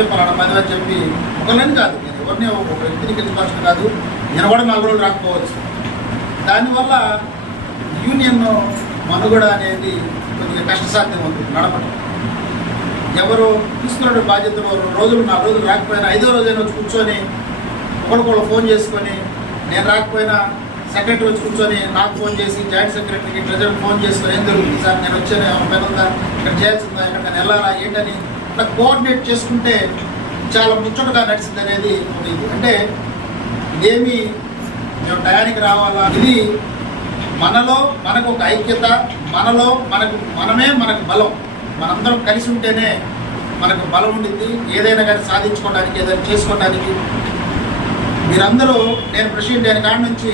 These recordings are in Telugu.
నలభై పలానా మధ్యలో అని చెప్పి ఒకరిని కాదు నేను ఎవరిని ఒక వ్యక్తిని కిందపరచడం కాదు నేను కూడా నలుగురు రాకపోవచ్చు. దానివల్ల యూనియన్ మనుగడ అనేది కొద్దిగా కష్టసాధ్యం ఉంది నడపడం ఎవరు తీసుకున్న బాధ్యతలు రెండు రోజులు నాలుగు రోజులు రాకపోయినా ఐదో రోజైనా వచ్చి కూర్చొని ఒకరికొకరు ఫోన్ చేసుకొని నేను రాకపోయినా సెక్రటరీ వచ్చి కూర్చొని నాకు ఫోన్ చేసి జాయింట్ సెక్రటరీకి ట్రెజర్ ఫోన్ చేసుకొని ఏం జరుగుతుంది సార్? నేను వచ్చాను ఏమైనా పని ఉందా ఇక్కడ చేయాల్సిందా? ఇక్కడ నేను వెళ్ళాలా? ఏంటని కోఆర్డినేట్ చేసుకుంటే చాలా ముచ్చటగా నడిచింది అనేది అంటే ఇదేమి మేము టయానికి రావాలా? ఇది మనలో మనకు ఒక ఐక్యత మనలో మనకు మనమే మనకు బలం. మనందరం కలిసి ఉంటేనే మనకు బలం ఉండింది ఏదైనా కానీ సాధించుకోవడానికి ఏదైనా చేసుకోవడానికి. మీరందరూ నేను ప్రెసిడెంట్ అయిన కాడి నుంచి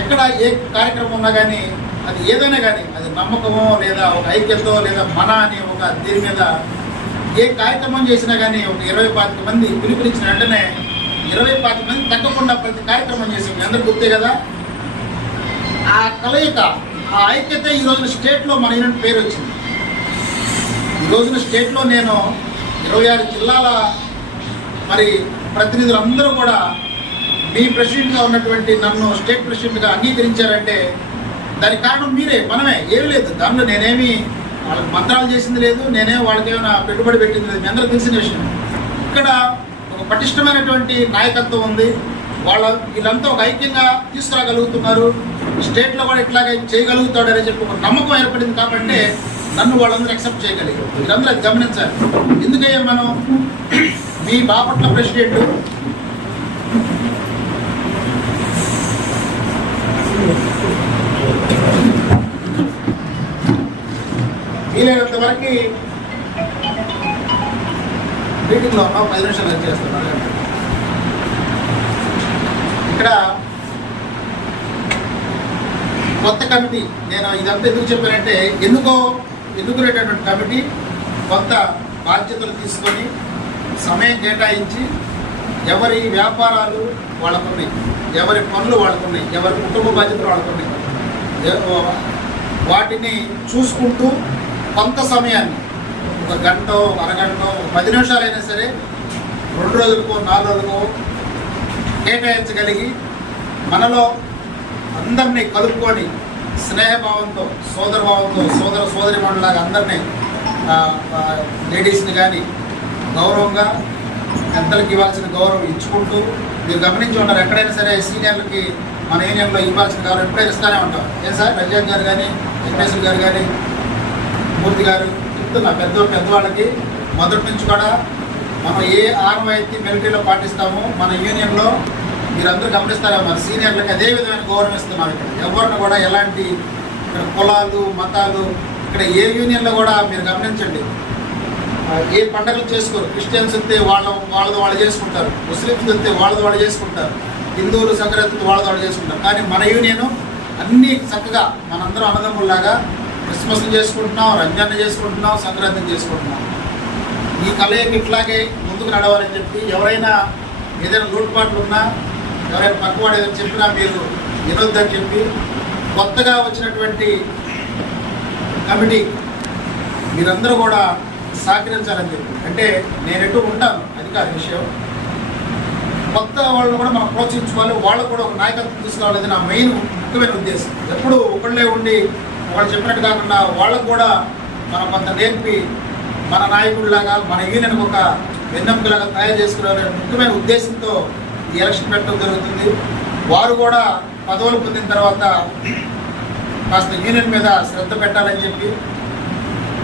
ఎక్కడ ఏ కార్యక్రమం ఉన్నా కానీ అది ఏదైనా కానీ అది నమ్మకమో లేదా ఒక ఐక్యతో లేదా మన అని ఒక దీని మీద ఏ కార్యక్రమం చేసినా కానీ ఒక ఇరవై పాతిక మంది పిలుపునిచ్చిన వెంటనే ఇరవై పాతిక మంది తగ్గకుండా ప్రతి కార్యక్రమం చేసి మీ గుర్తే కదా? ఆ కలయిక ఆ ఐక్యత ఈ రోజున స్టేట్లో మన యూనిట్ పేరు వచ్చింది. ఈ రోజున స్టేట్లో నేను ఇరవై ఆరు జిల్లాల మరి ప్రతినిధులందరూ కూడా మీ ప్రెసిడెంట్గా ఉన్నటువంటి నన్ను స్టేట్ ప్రెసిడెంట్గా అంగీకరించారంటే దానికి కారణం మీరే మనమే. ఏమి లేదు. దానిలో నేనేమి వాళ్ళకి మంత్రాలు చేసింది లేదు నేనే వాళ్ళకి ఏమైనా పెట్టుబడి పెట్టింది లేదు. మీ అందరూ తెలిసిన విషయం. ఇక్కడ ఒక పటిష్టమైనటువంటి నాయకత్వం ఉంది. వాళ్ళ వీళ్ళంతా ఒక ఐక్యంగా తీసుకురాగలుగుతున్నారు. స్టేట్లో కూడా ఇట్లాగే చేయగలుగుతాడని చెప్పి ఒక నమ్మకం ఏర్పడింది కాబట్టి నన్ను వాళ్ళందరూ యాక్సెప్ట్ చేయగలిగారు. వీళ్ళందరూ అది గమనించాలి. ఎందుకయ్యా మనం? మీ బాపట్ల ప్రెసిడెంట్ వీలైనంత వరకు మీటింగ్లో ఉన్నాం పది నిమిషాలు వచ్చేస్తున్నాను ఇక్కడ కొత్త కమిటీ నేను ఇదంతా ఎందుకు చెప్పానంటే ఎందుకో ఎన్నుకునేటటువంటి కమిటీ కొత్త బాధ్యతలు తీసుకొని సమయం కేటాయించి ఎవరి వ్యాపారాలు వాళ్ళకున్నాయి ఎవరి పనులు వాళ్ళకున్నాయి ఎవరి కుటుంబ బాధ్యతలు వాళ్ళకున్నాయి. వాటిని చూసుకుంటూ కొంత సమయాన్ని. ఒక గంట అరగంట పది నిమిషాలైనా సరే రెండు రోజులకో నాలుగు రోజులకో కేటాయించగలిగి మనలో అందరినీ కలుపుకొని స్నేహభావంతో సోదరభావంతో సోదర సోదరి మండలాగా అందరినీ లేడీస్ని కానీ గౌరవంగా పెద్దలకు ఇవ్వాల్సిన గౌరవం ఇచ్చుకుంటూ మీరు గమనించి ఉన్నారు ఎక్కడైనా సరే సీనియర్లకి మన యూనియన్లో ఇవ్వాల్సిన గౌరవం ఎప్పుడైనా ఇస్తూనే ఉంటాం. ఏం సార్? రజాక్ గారు కానీ వెంకటేశ్వర గారు కానీ మూర్తి గారు చెప్తున్నా పెద్ద పెద్దవాళ్ళకి మొదటి నుంచి కూడా మనం ఏ ఆనవాయితీ మిలిటరీలో పాటిస్తామో మన యూనియన్లో మీరందరూ గమనిస్తారా మన సీనియర్లకు అదే విధమైన గౌరవం ఇస్తున్నారు ఇక్కడ. ఎవరిని కూడా ఎలాంటి ఇక్కడ కులాలు మతాలు ఇక్కడ ఏ యూనియన్లో కూడా మీరు గమనించండి. ఏ పండగలు చేసుకోరు. క్రిస్టియన్స్ వస్తే వాళ్ళ వాళ్ళది వాళ్ళు చేసుకుంటారు. ముస్లిమ్స్ వస్తే వాళ్ళది వాళ్ళు చేసుకుంటారు. హిందువులు సంక్రాంతి వాళ్ళది వాళ్ళు చేసుకుంటారు. కానీ మన యూనియన్ అన్నీ చక్కగా మనందరం అన్నదమ్ముల్లాగా క్రిస్మస్ చేసుకుంటున్నాం రంజాన్ చేసుకుంటున్నాం సంక్రాంతి చేసుకుంటున్నాం. ఈ కలయిక ఇట్లాగే ముందుకు నడవాలని చెప్పి ఎవరైనా ఏదైనా లోటుపాట్లు ఉన్నా ఎవరైనా పక్కవాడు ఏదైనా చెప్పినా మీరు వినొద్దని చెప్పి కొత్తగా వచ్చినటువంటి కమిటీ మీరందరూ కూడా సహకరించాలని చెప్పి. అంటే నేను ఎటు ఉంటాను అది కాదు విషయం. కొత్త వాళ్ళు కూడా మనం ప్రోత్సహించుకోవాలి వాళ్ళు కూడా ఒక నాయకత్వం తీసుకురావాలనేది నా మెయిన్ ముఖ్యమైన ఉద్దేశం. ఎప్పుడు ఒకళ్ళే ఉండి వాళ్ళు చెప్పినట్టు కాకుండా వాళ్ళకు కూడా మనం కొంత నేర్పి మన నాయకుడిలాగా మన యూనియన్కి ఒక వెన్నెముకలాగా తయారు చేసుకునే ముఖ్యమైన ఉద్దేశంతో ఈ ఎలక్షన్ పెట్టడం జరుగుతుంది. వారు కూడా పదవులు పొందిన తర్వాత కాస్త యూనియన్ మీద శ్రద్ధ పెట్టాలని చెప్పి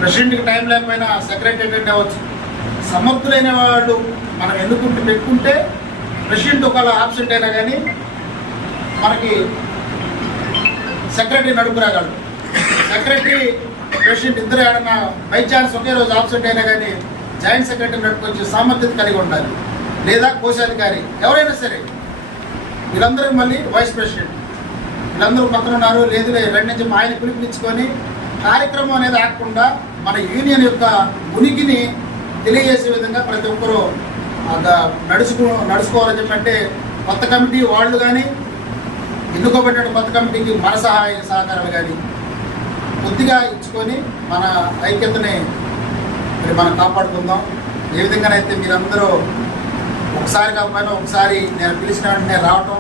ప్రెసిడెంట్కి టైం లేకపోయినా సెక్రటరీ అవ్వచ్చు. సమర్థులైన వాళ్ళు మనం ఎన్నుకుంటూ పెట్టుకుంటే ప్రెసిడెంట్ ఒకవేళ ఆబ్సెంట్ అయినా కానీ మనకి సెక్రటరీ నడుపు రాగలడు. సెక్రటరీ ప్రెసిడెంట్ ఇద్దరు ఏడన్నా బై ఛాన్స్ ఒకే రోజు ఆబ్సెంట్ అయినా కానీ జాయింట్ సెక్రటరీ నడుపుకొచ్చే సామర్థ్యత కలిగి ఉండాలి. లేదా కోశాధికారి ఎవరైనా సరే. వీళ్ళందరూ మళ్ళీ వైస్ ప్రెసిడెంట్ వీళ్ళందరూ పక్కన ఉన్నారు లేదు లేదు రెండు నుంచి మా ఆయన పిలిపించుకొని కార్యక్రమం అనేది ఆగకుండా మన యూనియన్ యొక్క ఉనికిని తెలియజేసే విధంగా ప్రతి ఒక్కరూ ఆ నడుచుకో నడుచుకోవాలని చెప్పంటే కొత్త కమిటీ వాళ్ళు కానీ ఎన్నుకోబడిన కొత్త కమిటీకి మన సహాయ సహకారాలు కానీ కొద్దిగా ఇచ్చుకొని మన ఐక్యతని మరి మనం కాపాడుకుందాం. ఏ విధంగానైతే మీరందరూ ఒకసారి కాకపోయినా ఒకసారి నేను పిలిచిన వెంటనే రావటం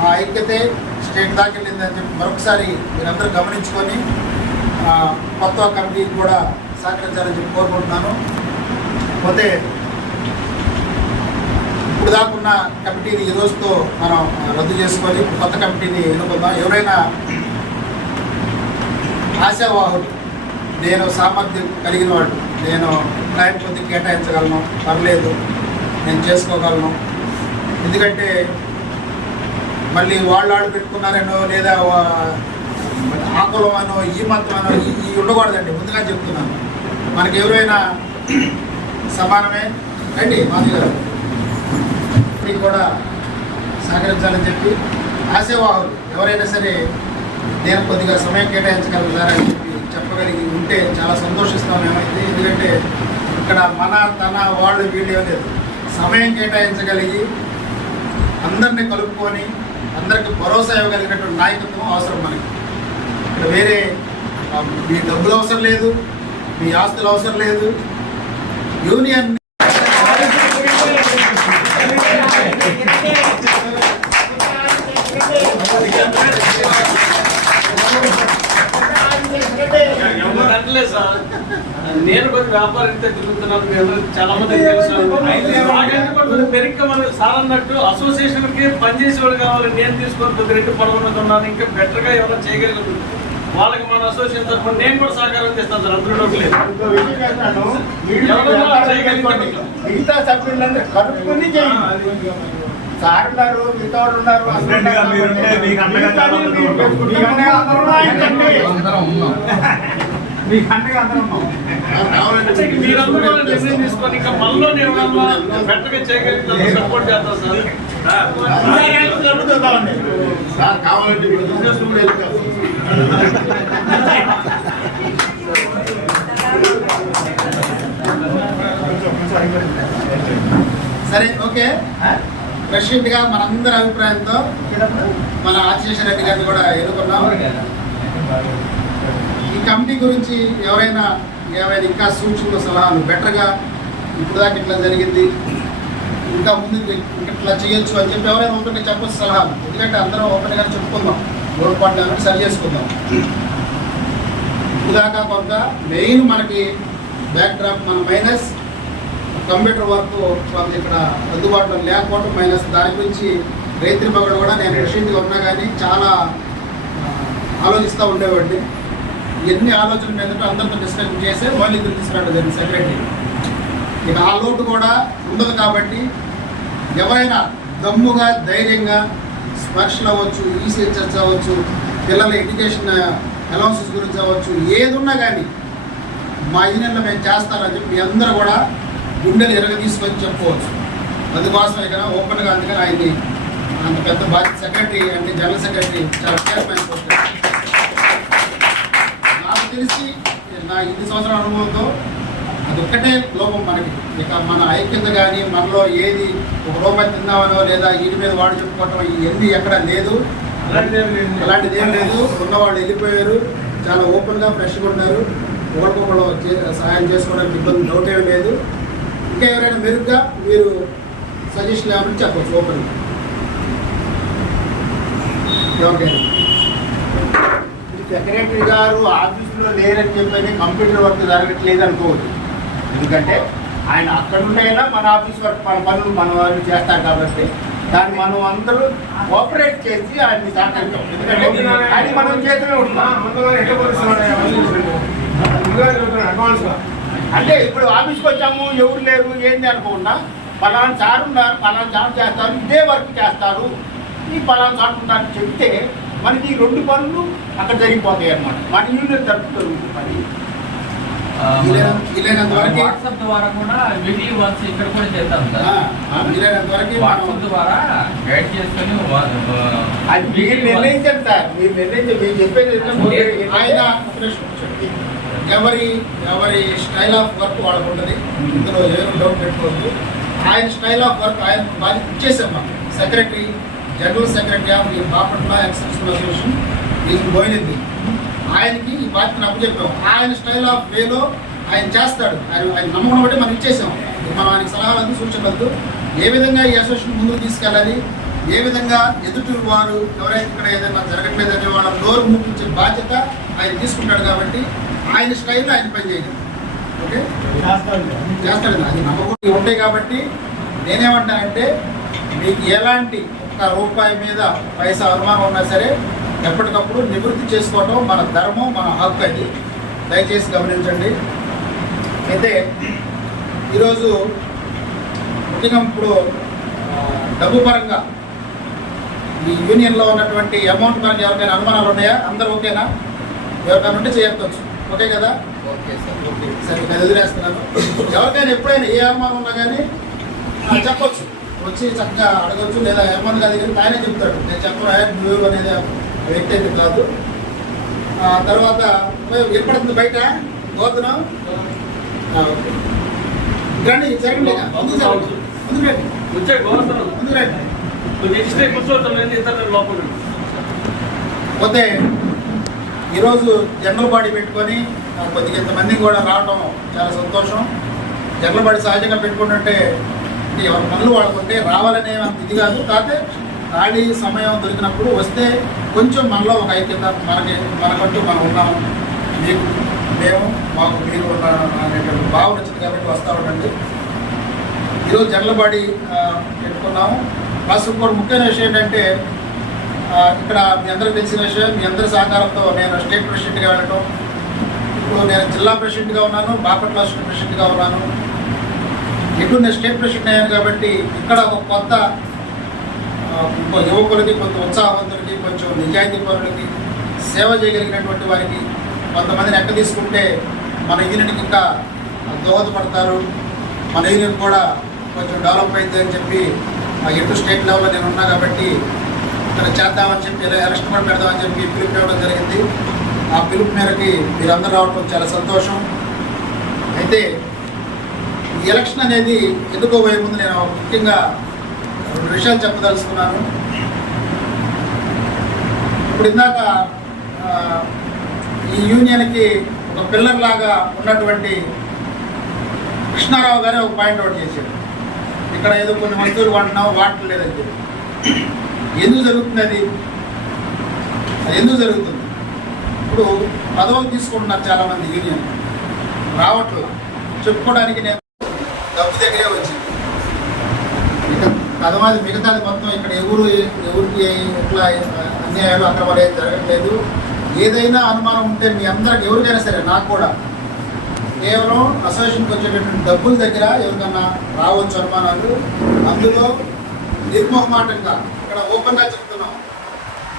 ఆ ఐక్యతే స్టేట్ దాకా వెళ్ళిందని చెప్పి మరొకసారి మీరందరూ గమనించుకొని కొత్త కమిటీకి కూడా సహకరించాలని చెప్పి కోరుకుంటున్నాను. పోతే ఇప్పుడు దాకున్న కమిటీని ఈ రోజుతో మనం రద్దు చేసుకొని కొత్త కమిటీని ఎన్నుకుందాం. ఎవరైనా ఆశావాహుడు. నేను సామర్థ్యం కలిగిన వాడు. నేను టైం కొద్ది కేటాయించగలను. పర్లేదు నేను చేసుకోగలను. ఎందుకంటే మళ్ళీ వాళ్ళు ఆడు పెట్టుకున్నారేనో లేదా ఆకులం అనో ఈ మతం అనో ఈ ఉండకూడదండి. ముందుగా చెప్తున్నాను. మనకి ఎవరైనా సమానమే? రండి మాది గారు? కూడా సహకరించాలని చెప్పి ఆశావాహులు ఎవరైనా సరే నేను కొద్దిగా సమయం కేటాయించగలుగుతారని చెప్పి చెప్పగలిగి ఉంటే చాలా సంతోషిస్తాం మేమైతే. ఎందుకంటే ఇక్కడ మన తన వాళ్ళు వీళ్ళు లేదు. సమయం కేటాయించగలిగి అందరినీ కలుపుకొని అందరికి భరోసా ఇవ్వగలిగినటువంటి నాయకత్వం అవసరం మనకి. ఇక్కడ వేరే మీ డబ్బులు అవసరం లేదు మీ ఆస్తులు అవసరం లేదు. యూనియన్ నేను కొంచెం వ్యాపార తిరుగుతున్నాను మీ అందరికీ చాలా మంది తెలుసు. పెరిగ్గా మనం సార్ అన్నట్టు అసోసియేషన్కి పనిచేసేవాడు కావాలి నేను తీసుకొని కొద్ది రెడ్డి పడగొనుకున్నాను ఇంకా బెటర్గా ఎవరైనా చేయగలిగింది వాళ్ళకి మన అసోసియేషన్ తరఫున నేను కూడా సహకారం చేస్తాను సార్ అందులో. మిగతా సభ్యులందరూ కలుపుకొని చేయండి. సార్ ఉన్నారు మిగతా వాళ్ళు ఉన్నారు అందరూ అందరూ ఉన్నాం. మీరందరూ నిర్ణయం తీసుకొని ఇంకా మనలో చేయగలిగితే సపోర్ట్ చేస్తాను సార్ ఈసారి జరుగుతుందామండి. సార్. కావాలంటే ఇప్పుడు బిజినెస్ కూడా వెళ్ళిపోతాం సరే ఓకే. ప్రెసిడెంట్గా మనందరి అభిప్రాయంతో మన ఆశేష రెడ్డి గారిని కూడా ఎన్నుకున్నాం. ఈ కమిటీ గురించి ఎవరైనా ఏమైనా ఇంకా సూచనలు సలహాలు బెటర్గా ఇప్పుడు దాకా ఇట్లా జరిగింది ఇంకా ముందు ఇట్లా చేయొచ్చు అని చెప్పి ఎవరైనా ఓపెన్గా చెప్పొచ్చు సలహాలు. ఎందుకంటే అందరం ఓపెన్గా చెప్పుకుందాం. లోటుపాట్లను సరి చేసుకుందాం. ఇప్పుడు దాకా కొంత మెయిన్ మనకి బ్యాక్ డ్రాప్ మన మైనస్ కంప్యూటర్ వర్క్ వాళ్ళు ఇక్కడ అందుబాటులో లేకపోవడం మైనస్ దాని గురించి రైతుల మగడు కూడా నేను ప్రెసిడెంట్గా ఉన్నా కానీ చాలా ఆలోచిస్తూ ఉండేవాడిని. ఎన్ని ఆలోచనలు ఏంటంటే అందరితో డిస్కషన్ చేసి మళ్ళీ ఇద్దరు తీసుకురావడం జరిగింది సెక్రటరీ. ఇక ఆ లోటు కూడా ఉండదు కాబట్టి ఎవరైనా దమ్ముగా ధైర్యంగా స్పర్శలు అవ్వచ్చు ఈసీహెచ్ఎస్ అవ్వచ్చు పిల్లల ఎడ్యుకేషన్ uh, అలౌన్సెస్ గురించి అవ్వచ్చు ఏదున్నా కానీ మా యూనియన్లో మేము చేస్తామని చెప్పి మీ అందరూ కూడా గుండెలు ఎరగ తీసుకొని చెప్పుకోవచ్చు. అందుకోసం ఇక్కడ ఓపెన్గా అందుకని ఆయన్ని అంత పెద్ద బాధ్యత సెక్రటరీ అంటే జనరల్ సెక్రటరీ చాలా చైర్మన్ పోస్ట్ తెలిసి నా ఇన్ని సంవత్సరాల అనుభవంతో అది ఒక్కటే లోపం మనకి. ఇక మన ఐక్యత కానీ మనలో ఏది ఒక రూపాయి తిందామనో లేదా వీటి మీద వాడు చెప్పుకోవటం ఇవన్నీ ఎక్కడ లేదు. అలాంటిది ఏం లేదు. ఉన్నవాళ్ళు వెళ్ళిపోయారు. చాలా ఓపెన్గా ఫ్రెష్గా ఉన్నారు. ఒకరికొకరు సహాయం చేసుకోవడానికి ఇబ్బంది డౌట్ ఏమీ లేదు. ఇంకా ఎవరైనా మెరుగ్గా మీరు సజెషన్ ఏమని చెప్పచ్చు ఓపెన్గా. ఎవరికైనా సెక్రటరీ గారు ఆఫీసులో లేరని చెప్పి కంప్యూటర్ వర్క్ జరగట్లేదు అనుకోవద్దు. ఎందుకంటే ఆయన అక్కడ ఉండైనా మన ఆఫీస్ వర్క్ మన పనులు మన వాళ్ళు చేస్తారు కాబట్టి దాన్ని మనం అందరూ కోఆపరేట్ చేసి ఆయన్ని సహకరిస్తాం. ఎందుకంటే అది మనం చేతనే ఉంటున్నాం అంటే ఇప్పుడు ఆఫీస్కి వచ్చాము ఎవరు లేరు ఏంది అనుకోకుండా పలానా సార్ ఉన్నారు పలానా సార్ చేస్తారు ఇదే వర్క్ చేస్తారు. ఈ పలానా సార్ ఉన్నారు చెప్తే మనకి ఈ రెండు పనులు అక్కడ జరిగిపోతాయి అన్నమాట. మన యూనియన్ తరఫు జరుగుతుంది పని. వీలైన- వీలైనంత వరకు వాట్సాప్ ద్వారా కూడా వీక్లీ వన్స్ ఇక్కడ కూడా చేద్దాం ఆ, సార్ ఆ, వీలైనంత వరకు వాట్సాప్ మనం ద్వారా గైడ్ చేసుకొని వా- ఆ, అది మీరు weekly once- నిర్ణయించండి సార్. మీరు నిర్ణయించండి. మీరు చెప్పేది ఏంటంటే ఆయన ఎవరి ఎవరి స్టైల్ ఆఫ్ వర్క్ వాళ్ళకు ఉంటుంది. ఇందులో ఏం డౌట్ పెట్టుకోవద్దు. ఆయన స్టైల్ ఆఫ్ వర్క్ ఆయన బాగా ఇచ్చేసాం మాకు సెక్రటరీ జనరల్ సెక్రటరీ ఆఫ్ ఈ బాపట్ల ఎక్సెప్షన్ అసోసియేషన్ ఈజ్ పోయింది ఆయనకి ఈ బాధ్యతను అప్పచెప్పాం ఆయన స్టైల్ ఆఫ్ వేలో ఆయన చేస్తాడు. ఆయన ఆయన నమ్మకం బట్టి మనం ఇచ్చేసాం మనం ఆయనకి సలహాలు అందు సూచనలు ఏ విధంగా ఈ అసోసియేషన్ ముందుకు తీసుకెళ్ళాలి? ఏ విధంగా ఎదుటి వారు ఎవరైతే ఇక్కడ ఏదైనా జరగట్లేదని వాళ్ళ నోరు ముప్పించే బాధ్యత ఆయన తీసుకుంటాడు కాబట్టి ఆయన స్టైల్లో ఆయన పని చేయడం. ఓకే? చేస్తాడు. అది నమ్మకం. ఉంటాయి కాబట్టి నేనేమంటానంటే మీకు ఎలాంటి ఒక్క రూపాయి మీద పైసా అనుమానం ఉన్నా సరే ఎప్పటికప్పుడు నివృత్తి చేసుకోవటం మన ధర్మం మన హక్కు అది. దయచేసి గమనించండి. అయితే ఈరోజు ముఖ్యంగా ఇప్పుడు డబ్బు పరంగా ఈ యూనియన్లో ఉన్నటువంటి అమౌంట్ పరంగా ఎవరికైనా అనుమానాలు ఉన్నాయా? అందరూ ఓకేనా? ఎవరికైనా ఉంటే చేయొచ్చు ఓకే కదా? Okay sir. ఓకే సరే నేను వదిలేస్తున్నాను. ఎవరికైనా ఎప్పుడైనా ఏ అనుమానం ఉన్నా కానీ చెప్పొచ్చు. వచ్చి చక్కగా అడగొచ్చు లేదా హేమంత్ గారి దగ్గరికి ఆయనే చెప్తాడు. నేను చెప్పను "ఏ, నువ్వు అనేది వ్యక్తి అయితే కాదు. ఆ తర్వాత "ఏ, వినపడుతుంది బయట? గోతున్నాం ఓకే. రండి జరగండి. జరగండి. ముందుకు రండి. పోతే ఈరోజు జనరల్ బాడీ పెట్టుకొని కొద్దిగా ఇంతమంది కూడా రావటం చాలా సంతోషం. జనరల్ బాడీ సహజంగా పెట్టుకుంటుంటే అంటే ఎవరి పనులు వాళ్ళకుంటే రావాలనే ఇది కాదు. కాకపోతే ఖాళీ సమయం దొరికినప్పుడు వస్తే కొంచెం మనలో ఒక ఐక్యత మనకి మనకంటూ మనం ఉన్నాం. మీకు మేము మాకు మీరు ఉన్నారు అనేటువంటి భావన వచ్చింది కాబట్టి వస్తూ ఉండండి. ఈరోజు జనలబాడి పెట్టుకున్నాము. ప్లస్ ఇంకోటి ముఖ్యమైన విషయం ఏంటంటే ఇక్కడ మీ అందరికీ తెలిసిన విషయం మీ అందరి సహకారంతో నేను స్టేట్ ప్రెసిడెంట్గా వెళ్ళటం. ఇప్పుడు నేను జిల్లా ప్రెసిడెంట్గా ఉన్నాను బాపట్ల ప్రెసిడెంట్గా ఉన్నాను. ఇటు స్టేట్ ప్రెసిడెంట్ అయ్యాను కాబట్టి ఇక్కడ ఒక కొత్త యువకులకి కొంత ఉత్సాహవంతులకి కొంచెం నిజాయితీ పరులకి సేవ చేయగలిగినటువంటి వారికి కొంతమందిని ఎక్క తీసుకుంటే మన యూనిట్కి ఇంకా దోహదపడతారు. మన యూనిట్ కూడా కొంచెం డెవలప్ అయింది అని చెప్పి ఆ ఎటు స్టేట్ లెవెల్లో నేను ఉన్నా కాబట్టి ఇక్కడ చేద్దామని చెప్పి ఇలా ఎలక్షన్ కూడా పెడదామని చెప్పి పిలుపు ఇవ్వడం జరిగింది. ఆ పిలుపు మేరకి మీరందరూ రావడం చాలా సంతోషం. అయితే ఎలక్షన్ అనేది ఎందుకో పోయే ముందు నేను ముఖ్యంగా రెండు విషయాలు చెప్పదలుచుకున్నాను. ఇప్పుడు ఇందాక ఈ యూనియన్కి ఒక పిల్లర్ లాగా ఉన్నటువంటి కృష్ణారావు గారే ఒక పాయింట్ అవుట్ చేశారు. ఇక్కడ ఏదో కొన్ని వస్తువులు వాడినాం వాడట్లేదని చెప్పి. ఎందుకు జరుగుతుంది అది? అది ఎందుకు జరుగుతుంది? ఇప్పుడు పదవులు తీసుకుంటున్నారు చాలామంది యూనియన్ రావట్లేదు చెప్పుకోవడానికి నేను డబ్బు దగ్గరే వచ్చింది. ఇక పదవాది మిగతాది మొత్తం ఇక్కడ ఎవరు ఎవరికి ఎట్లా అన్యాయాలు అక్రమాలు జరగట్లేదు. ఏదైనా అనుమానం ఉంటే మీ అందరికి ఎవరికైనా సరే నాకు కూడా. కేవలం అసోసియేషన్కి వచ్చేటటువంటి డబ్బుల దగ్గర ఎవరికన్నా రావచ్చు అనుమానాలు. అందులో నిర్మోహమాటంగా ఇక్కడ ఓపెన్గా చెప్తున్నాం.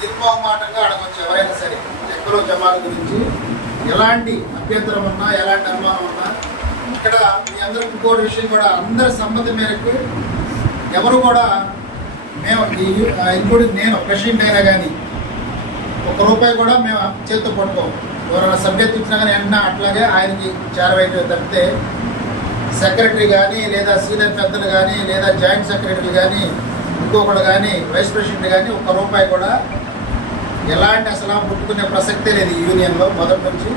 నిర్మోహమాటంగా అడగవచ్చు ఎవరైనా సరే ఎక్కడో జమాల గురించి. ఎలాంటి అభ్యంతరం ఉన్నా ఎలాంటి అనుమానం ఉన్నా ఇక్కడ మీ అందరికి ఇంకోటి విషయం కూడా అందరి సమ్మతి మేరకు ఎవరు కూడా మేము ఇంక్లూడింగ్ నేను ప్రెసిడెంట్ అయినా కానీ ఒక రూపాయి కూడా మేము చేతితో పట్టుకోము. ఎవరైనా సభ్యత్వం ఇచ్చినా కానీ వెంటనే అట్లాగే ఆయనకి చేరవేయటం తప్పితే సెక్రటరీ కానీ లేదా సీనియర్ పెద్దలు కానీ లేదా జాయింట్ సెక్రటరీ కానీ ఇంకొకడు కానీ వైస్ ప్రెసిడెంట్ కానీ ఒక్క రూపాయి కూడా ఎలాంటి అసలు పుట్టుకునే ప్రసక్తే లేదు యూనియన్లో మొదటి నుంచి.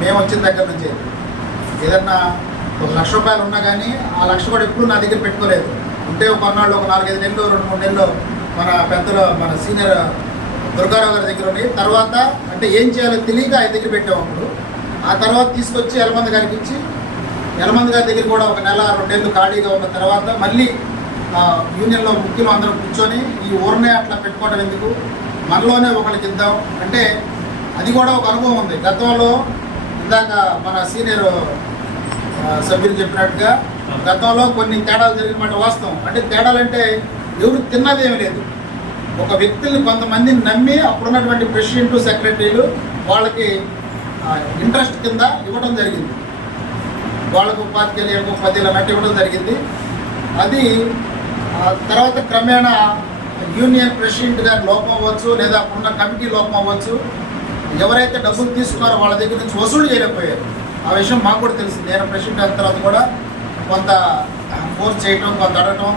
మేము వచ్చిన దగ్గర నుంచి. ఏదన్నా ఒక లక్ష రూపాయలు ఉన్నా కానీ ఆ లక్ష కూడా ఎప్పుడు నా దగ్గర పెట్టుకోలేదు. ఉంటే ఒక కొన్నాళ్ళు ఒక నాలుగైదు నెలలు రెండు మూడు నెలలు మన పెద్దలు మన సీనియర్ దుర్గారావు గారి దగ్గర ఉన్నాయి తర్వాత అంటే ఏం చేయాలో తెలియక ఆయన దగ్గర పెట్టాము అప్పుడు. ఆ తర్వాత తీసుకొచ్చి ఎలమంది గారికి ఇచ్చి ఎలమంది గారి దగ్గర కూడా ఒక నెల రెండేళ్ళు ఖాళీగా ఉన్న తర్వాత మళ్ళీ ఆ, యూనియన్లో ముఖ్యం అందరం కూర్చొని ఈ ఊరినే అట్లా పెట్టుకోవడం ఎందుకు? మనలోనే ఒకరికి ఇద్దాం. అంటే అది కూడా ఒక అనుభవం ఉంది. గతంలో ఇందాక మన సీనియర్ సభ్యులు చెప్పినట్టుగా గతంలో కొన్ని తేడాలు జరిగిన వాస్తవం. అంటే తేడాలంటే ఎవరు తిన్నదేమీ లేదు. ఒక వ్యక్తుల్ని కొంతమందిని నమ్మి అప్పుడున్నటువంటి ప్రెసిడెంట్ సెక్రటరీలు వాళ్ళకి ఇంట్రెస్ట్ కింద ఇవ్వడం జరిగింది. వాళ్ళకు పాతికేలు ఏమో పదివేలు అన్నట్టు ఇవ్వడం జరిగింది. అది తర్వాత క్రమేణా యూనియన్ ప్రెసిడెంట్ గారి లోపం అవ్వచ్చు లేదా ఉన్న కమిటీ లోపం అవ్వచ్చు ఎవరైతే డబ్బులు తీసుకున్నారో వాళ్ళ దగ్గర నుంచి వసూలు చేయలేకపోయారు. ఆ విషయం మాకు కూడా తెలిసింది. నేను ప్రెసిడెంట్ అయిన తర్వాత కూడా కొంత ఫోర్స్ చేయటం కొంత అడగటం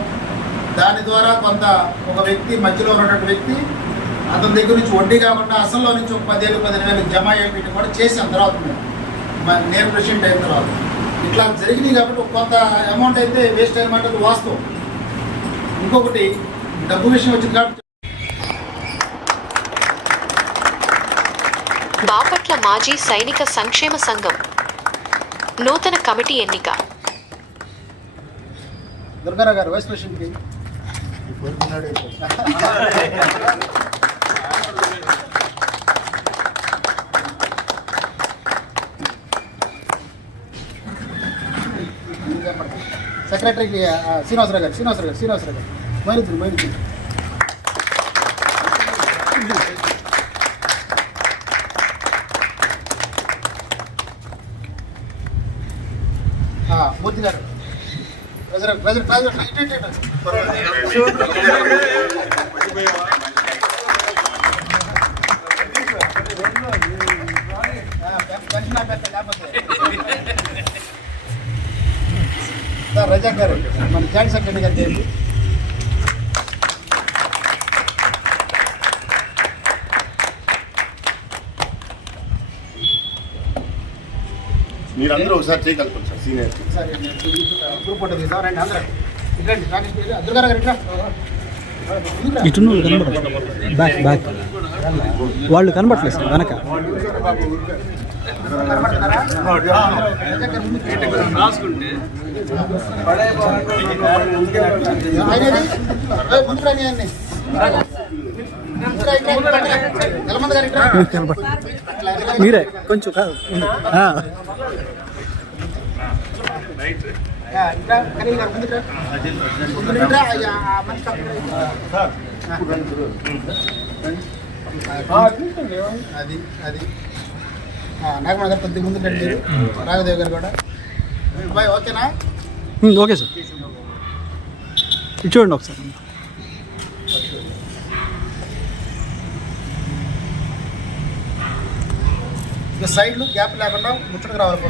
దాని ద్వారా కొంత ఒక వ్యక్తి మధ్యలో ఉన్నటువంటి వ్యక్తి అతని దగ్గర నుంచి వడ్డీ కాకుండా అసల్లో నుంచి ఒక పదివేలు పదిహేను వేలు జమ అయ్యేటి కూడా చేసిన తర్వాత మేము. మ- నేను ప్రెసిడెంట్ అయిన తర్వాత. ఇట్లా జరిగినాయి కాబట్టి కొంత అమౌంట్ అయితే వేస్ట్ అయినమాట అది వాస్తవం. ఇంకొకటి డబ్బు విషయం వచ్చింది కాబట్టి బాపట్ల మాజీ సైనిక సంక్షేమ సంఘం నూతన కమిటీ ఎన్నిక దుర్గారావు గారు వైస్ ప్రెసిడెంట్కి సెక్రటరీకి ఆ, శ్రీనివాసరావు గారు శ్రీనివాసరావు గారు శ్రీనివాసరావు గారు. మైలుతురు మైలుతురు. మూర్తి గారు ప్రెసిడెంట్ ప్రెసిడెంట్ ప్రెసిడెంట్ ఇటు, ఇటు, ఇటు. ఆ, పెన్షన్ ఆపేస్తా లేకపోతే. సార్ రజాక్ గారు మన జాయింట్ సెక్రటరీ గారు చేయండి మీరందరూ ఒకసారి చేయగలుగుతారు సార్ సీనియర్ ఇటు నువ్వు కనబడదు బ్యాక్ బ్యాక్ వాళ్ళు కనబడట్లేదు సార్ వెనక. మీరే కొంచెం అది అది నాగమణ గారు కొద్దిగా ముందుకు రండి రాఘదేవ్ గారు కూడా అబ్బాయి ఓకేనా ఓకే సార్. చూడండి ఒకసారి. ఇక సైడ్లు గ్యాప్ లేకుండా ముచ్చటకు రావాలి.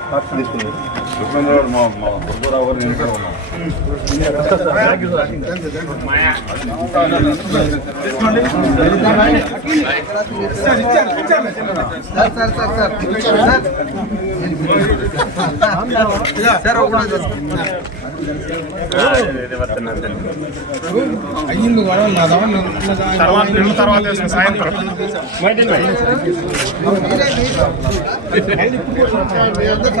ఫోటో ముచ్చటగా రావాలి ఉండండి. వెనక్కి అవసరం అయితే వైస్ ప్రెసిడెంట్ ఏడి? రమ్మని వై- వైస్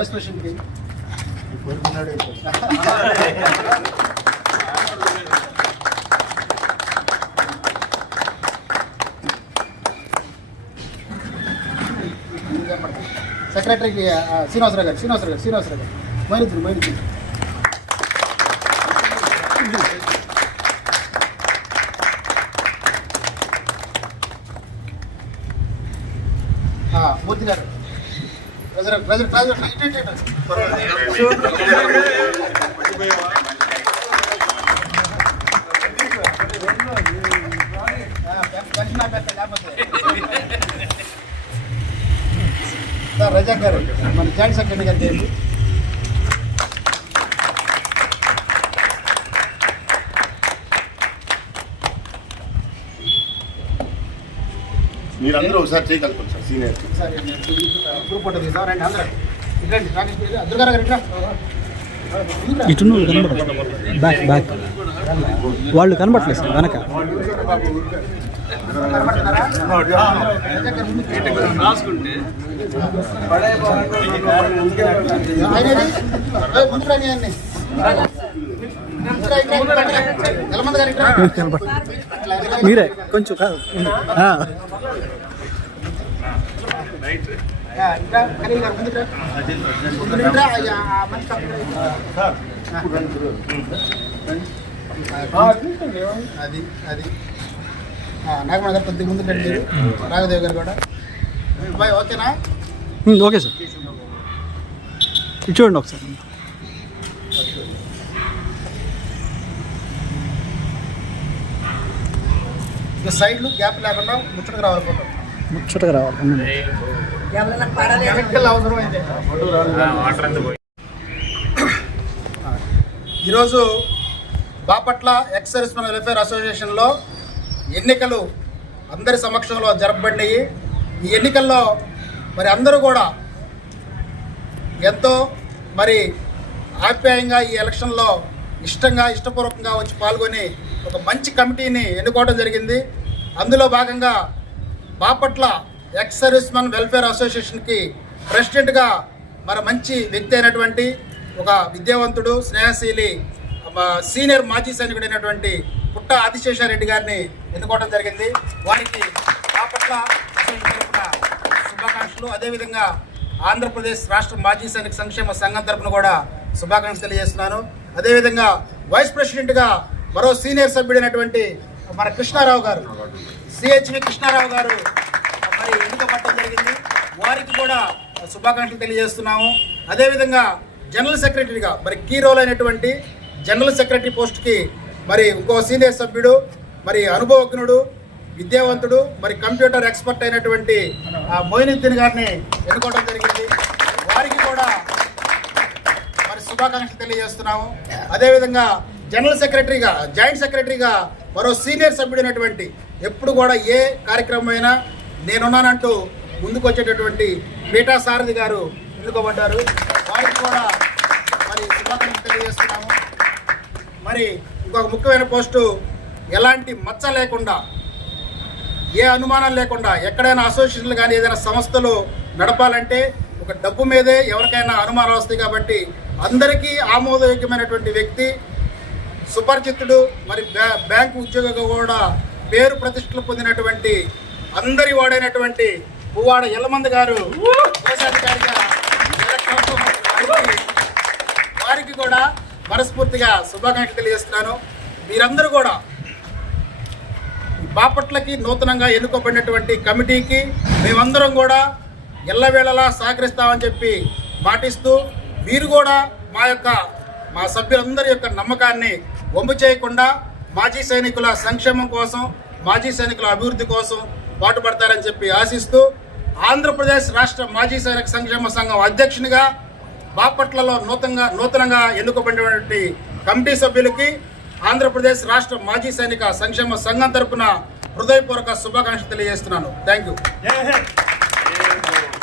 గారు వైస్ ప్రెసిడెంట్కి సెక్రటరీకి ఆ, శ్రీనివాసరావు గారు శ్రీనివాసరావు గారు శ్రీనివాసరావు గారు మైలుతురు మైలుతురు ఆ, మూర్తి గారు ప్రెసిడెంట్ ప్రెసిడెంట్ ప్రెసిడెంట్ ఇటు, ఇటు, ఇటు. ఆ, పెన్షన్ ఆపేస్తా లేకపోతే. సార్ రజాక్ గారు మన జాయింట్ సెక్రటరీ గారు మీరందరూ ఒకసారి చేయగలుగుతారు సార్ సీనియర్. ఇటున్న వాళ్ళు కనబడరు బ్యాక్ బ్యాక్ వాళ్ళు కనబడట్లేదు సార్ వెనక. రాసుకుంటే. మీరే కొంచెం కాదు అది అది నాగమణ గారు కొద్దిగా రండి మీరు రాఘదేవ్ గారు కూడా బాయ్ ఓకేనా ఓకే సార్. చూడండి ఒకసారి. ఇక సైడ్లు గ్యాప్ లేకుండా ముచ్చటకు రావాలి ఫోటో ముచ్చటగా రావాలి అవసరం అయితే ఈరోజు బాపట్ల ఎక్స్ సర్వీస్మెన్ వెల్ఫేర్ అసోసియేషన్లో ఎన్నికలు అందరి సమక్షంలో జరపబడినాయి. ఈ ఎన్నికల్లో మరి అందరూ కూడా ఎంతో మరి ఆప్యాయంగా ఈ ఎలక్షన్లో ఇష్టంగా ఇష్టపూర్వకంగా వచ్చి పాల్గొని ఒక మంచి కమిటీని ఎన్నుకోవడం జరిగింది. అందులో భాగంగా బాపట్ల ఎక్స్ సర్వీస్మెన్ వెల్ఫేర్ అసోసియేషన్కి ప్రెసిడెంట్గా మరి మంచి వ్యక్తి అయినటువంటి ఒక విద్యావంతుడు స్నేహశీలి సీనియర్ మాజీ సైనికుడైనటువంటి పుట్ట ఆదిశేషారెడ్డి గారిని ఎన్నుకోవడం జరిగింది. వారికి బాపట్ల శుభాకాంక్షలు. అదేవిధంగా ఆంధ్రప్రదేశ్ రాష్ట్ర మాజీ సైనిక సంక్షేమ సంఘం తరఫున కూడా శుభాకాంక్షలు తెలియజేస్తున్నాను. అదేవిధంగా వైస్ ప్రెసిడెంట్గా మరో సీనియర్ సభ్యుడైనటువంటి మన కృష్ణారావు గారు. సిహెచ్వి కృష్ణారావు గారు మరి ఎన్నికపడటం జరిగింది. వారికి కూడా శుభాకాంక్షలు తెలియజేస్తున్నాము. అదేవిధంగా జనరల్ సెక్రటరీగా మరి కీ రోల్ అయినటువంటి జనరల్ సెక్రటరీ పోస్ట్కి మరి ఇంకో సీనియర్ సభ్యుడు మరి అనుభవజ్ఞుడు విద్యావంతుడు మరి కంప్యూటర్ ఎక్స్పర్ట్ అయినటువంటి ఆ, గారిని ఎన్నుకోవడం జరిగింది. వారికి కూడా మరి శుభాకాంక్షలు తెలియజేస్తున్నాము. అదేవిధంగా జనరల్ సెక్రటరీగా జాయింట్ సెక్రటరీగా మరో సీనియర్ సభ్యుడైనటువంటి ఎప్పుడు కూడా ఏ కార్యక్రమం అయినా నేనున్నానంటూ ముందుకు వచ్చేటటువంటి పీటా సారథి గారు ఎన్నుకోబడ్డారు వారికి కూడా మరి శుభాకాంక్షలు తెలియజేస్తున్నాము. మరి ఇంకొక ముఖ్యమైన పోస్టు ఎలాంటి మచ్చ లేకుండా ఏ అనుమానం లేకుండా ఎక్కడైనా అసోసియేషన్లు కానీ ఏదైనా సంస్థలు నడపాలంటే ఒక డబ్బు మీదే ఎవరికైనా అనుమానాలు వస్తాయి కాబట్టి అందరికీ ఆమోదయోగ్యమైనటువంటి వ్యక్తి సుపరిచితుడు మరి బ్యాంకు ఉద్యోగిగా కూడా పేరు ప్రతిష్టలు పొందినటువంటి అందరి వాడైనటువంటి పువ్వాడ ఎల్లమంద గారు వారికి కూడా మనస్ఫూర్తిగా శుభాకాంక్షలు తెలియజేస్తున్నాను. మీరందరూ కూడా బాపట్లకి నూతనంగా ఎన్నుకోబడినటువంటి కమిటీకి మేమందరం కూడా ఎల్లవేళలా సహకరిస్తామని చెప్పి మాటిస్తూ మీరు కూడా మా యొక్క మా సభ్యులందరి యొక్క నమ్మకాన్ని వమ్ము చేయకుండా మాజీ సైనికుల సంక్షేమం కోసం మాజీ సైనికుల అభివృద్ధి కోసం పాటుపడతారని చెప్పి ఆశిస్తూ ఆంధ్రప్రదేశ్ రాష్ట్ర మాజీ సైనిక సంక్షేమ సంఘం అధ్యక్షునిగా బాపట్లలో నూతనంగా నూతనంగా ఎన్నుకోబడినటువంటి కమిటీ సభ్యులకి ఆంధ్రప్రదేశ్ రాష్ట్ర మాజీ సైనిక సంక్షేమ సంఘం తరపున హృదయపూర్వక శుభాకాంక్షలు తెలియజేస్తున్నాను. Thank you